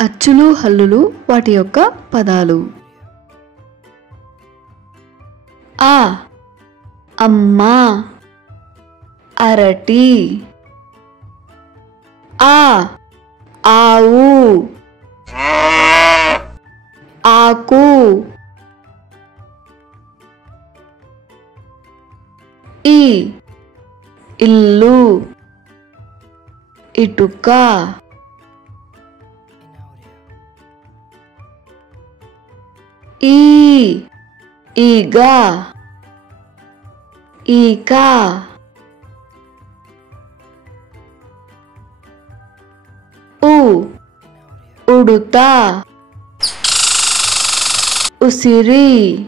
అచ్చులు హల్లులు వాటి యొక్క పదాలు. ఆ అమ్మ, అరటి. ఆ ఆవు, ఆకు. ఈ ఇల్లు, ఇటుక. ఈ ఈగ, ఈక. ఉ ఉడుత, ఉసిరి.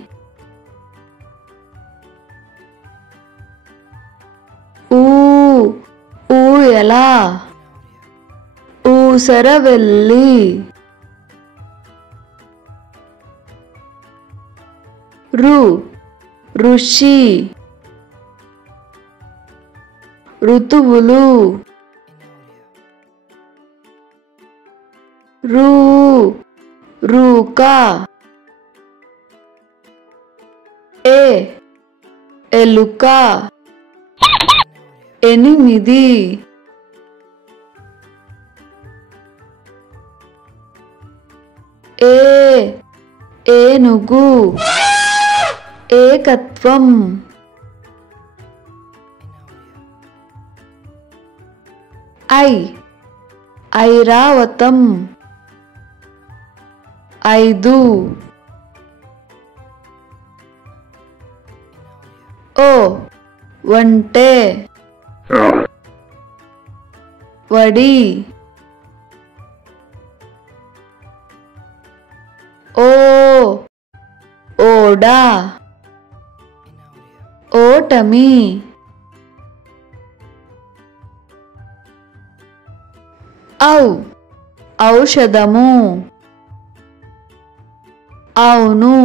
ఊ ఊయల, ఊసరవెల్లి. రు ఋషి, ఋతువులు. రు రూక. ఏ ఎలుక, ఎనిమిది. ఏ ఏనుగు, ఏకత్వం. ఐ ఐరావతం, ఐదు. ఓ వంటె, వడి. ఓ ఓడ, ఓటమి. ఔ ఔషధము, అవును.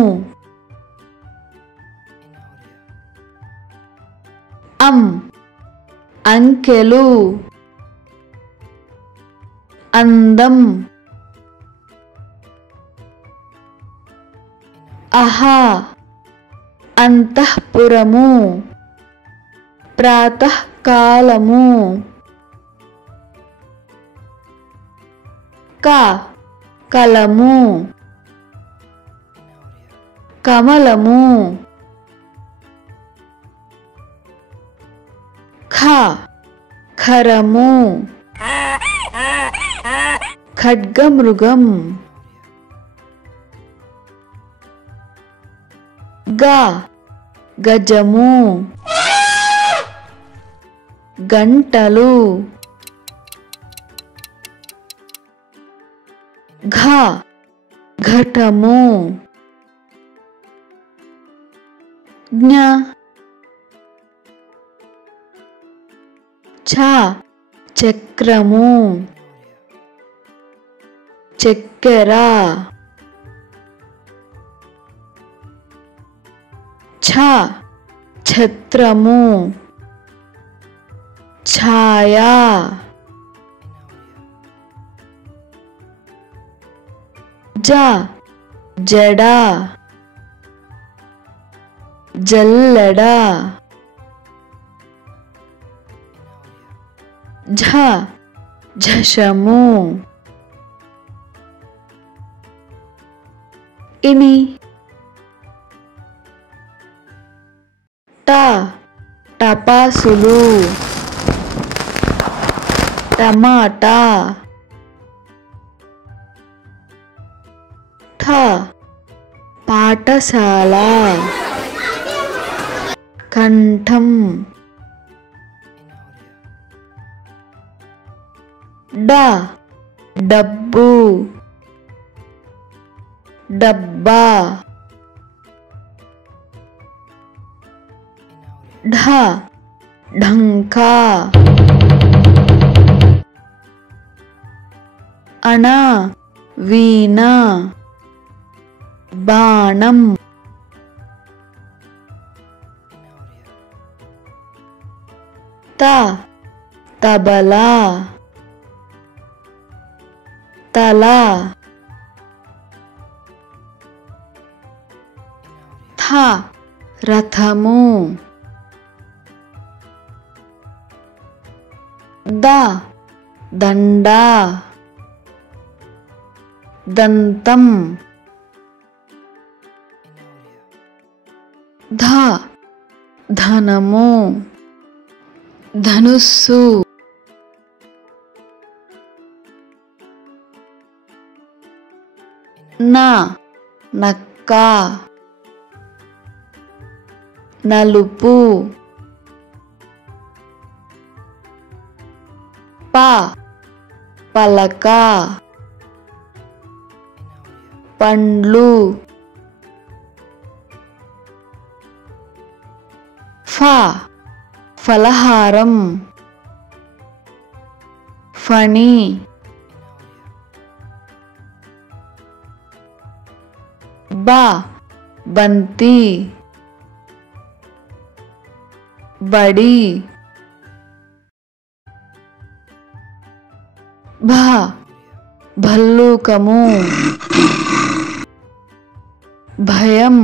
అం అంకెలు, అందం. అహా అంతఃపురము, ప్రాతకాలము. క కలము, కమలము. ఖ ఖరము, ఖడ్గమృగం. గ గజము, గంటలు. ఘ ఘటము. జ్ఞ ఛ చక్రము, చక్కెర. ఛ ఛత్రము, ఛాయ. జ జడ, జల్లెడ. ఝ ఝషము. ఇని ట టపాసులు, టమాటా. ఠ పాఠశాల, కంఠం. డ డబ్బు, డబ్బా. ఢ ఢంకా. అణ వీణ, బాణం. త తబలా. తల థ రథము ద దండ దంతం ధ ధనము ధనుస్సు న నక్క నలుపు ప పలక పండ్లు ఫ ఫలహారం ఫణి బ బంతి బడి భ భల్లూకము భయం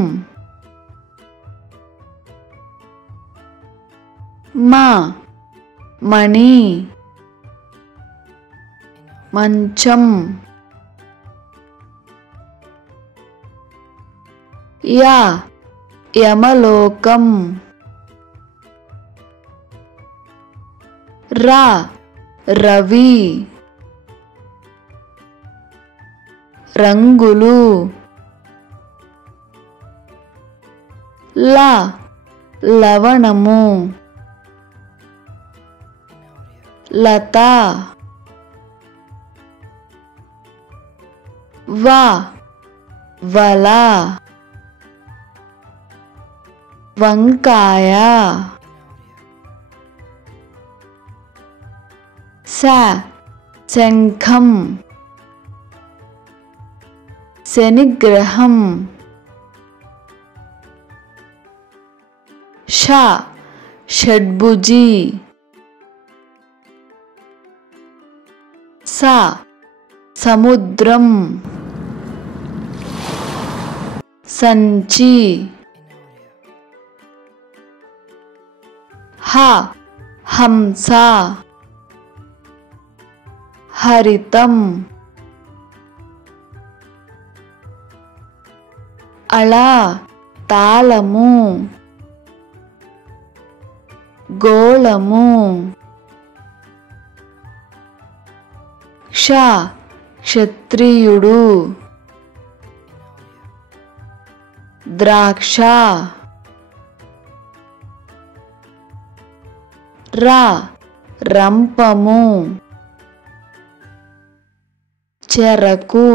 మ మణి మంచం య యమలోకం ర రవి రంగులు ల లవణము లత వ వల వంకాయ స శంఖం శనిగ్రహం ష షడ్భుజి స సముద్రం సంచి హ హంస హరితం అళ తాళము గోళము క్ష క్షత్రియుడు ద్రాక్ష ర రంపము చెరకు